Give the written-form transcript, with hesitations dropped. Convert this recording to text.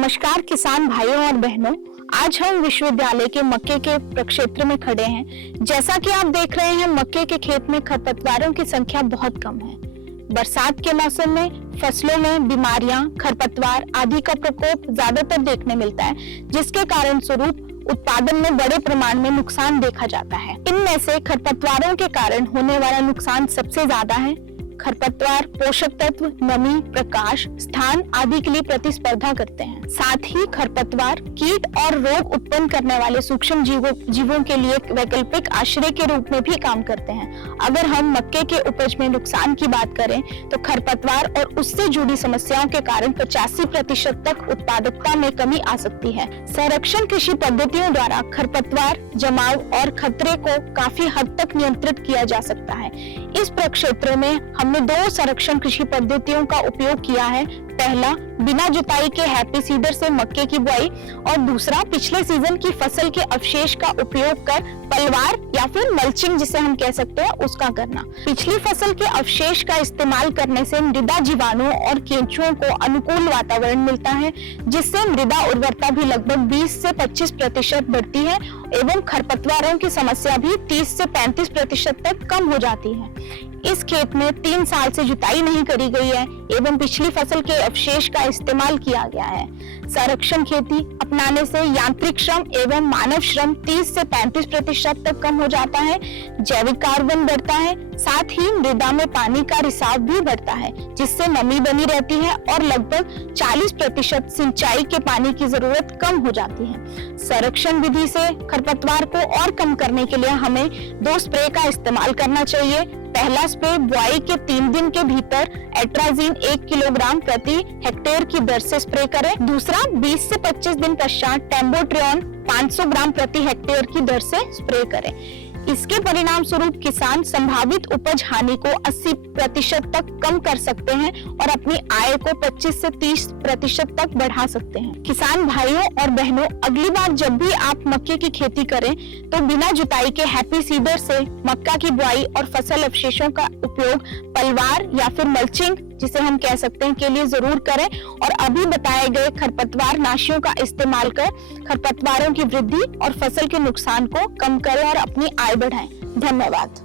नमस्कार किसान भाइयों और बहनों, आज हम विश्वविद्यालय के मक्के के प्रक्षेत्र में खड़े हैं। जैसा कि आप देख रहे हैं, मक्के के खेत में खरपतवारों की संख्या बहुत कम है। बरसात के मौसम में फसलों में बीमारियां, खरपतवार आदि का प्रकोप ज्यादातर देखने मिलता है, जिसके कारण स्वरूप उत्पादन में बड़े प्रमाण में नुकसान देखा जाता है। इनमें से खरपतवारों के कारण होने वाला नुकसान सबसे ज्यादा है। खरपतवार पोषक तत्व, नमी, प्रकाश, स्थान आदि के लिए प्रतिस्पर्धा करते हैं। साथ ही खरपतवार कीट और रोग उत्पन्न करने वाले सूक्ष्म जीवों के लिए वैकल्पिक आश्रय के रूप में भी काम करते हैं। अगर हम मक्के के उपज में नुकसान की बात करें तो खरपतवार और उससे जुड़ी समस्याओं के कारण 85% तक उत्पादकता में कमी आ सकती है। संरक्षण कृषि पद्धतियों द्वारा खरपतवार जमाव और खतरे को काफी हद तक नियंत्रित किया जा सकता है। इस प्रक्षेत्र में हमने 2 संरक्षण कृषि पद्धतियों का उपयोग किया है। पहला, बिना जुताई के हैप्पी सीडर से मक्के की बुआई, और दूसरा, पिछले सीजन की फसल के अवशेष का उपयोग कर पलवार या फिर मल्चिंग जिसे हम कह सकते हैं उसका करना। पिछली फसल के अवशेष का इस्तेमाल करने से मृदा जीवाणुओं और केंचुओं को अनुकूल वातावरण मिलता है, जिससे मृदा उर्वरता भी लगभग 20 से 25% बढ़ती है एवं खरपतवारों की समस्या भी 30 से 35% तक कम हो जाती है। इस खेत में 3 साल से जुताई नहीं करी गई है एवं पिछली फसल के अवशेष का इस्तेमाल किया गया है। संरक्षण खेती अपनाने से यांत्रिक श्रम एवं मानव श्रम 30 से 35% तक कम हो जाता है। जैविक कार्बन बढ़ता है, साथ ही मृदा में पानी का रिसाव भी बढ़ता है, जिससे नमी बनी रहती है और लगभग 40% सिंचाई के पानी की जरूरत कम हो जाती है। संरक्षण विधि से खरपतवार को और कम करने के लिए हमें 2 स्प्रे का इस्तेमाल करना चाहिए। पहला स्प्रे बुआई के 3 दिन के भीतर एट्राजीन 1 किलोग्राम प्रति हेक्टेयर की दर से स्प्रे करें। दूसरा, 20 से 25 दिन पश्चात टेम्बोट्रियन 500 ग्राम प्रति हेक्टेयर की दर से स्प्रे करें। इसके परिणाम स्वरूप किसान संभावित उपज हानि को 80% तक कम कर सकते हैं और अपनी आय को 25 से 30% तक बढ़ा सकते हैं। किसान भाइयों और बहनों, अगली बार जब भी आप मक्के की खेती करें तो बिना जुताई के हैप्पी सीडर से मक्का की बुआई और फसल अवशेषों का उपयोग पलवार या फिर मल्चिंग जिसे हम कह सकते हैं के लिए जरूर करें, और अभी बताए गए खरपतवार नाशियों का इस्तेमाल कर खरपतवारों की वृद्धि और फसल के नुकसान को कम करें और अपनी आय बढ़ाएं। धन्यवाद।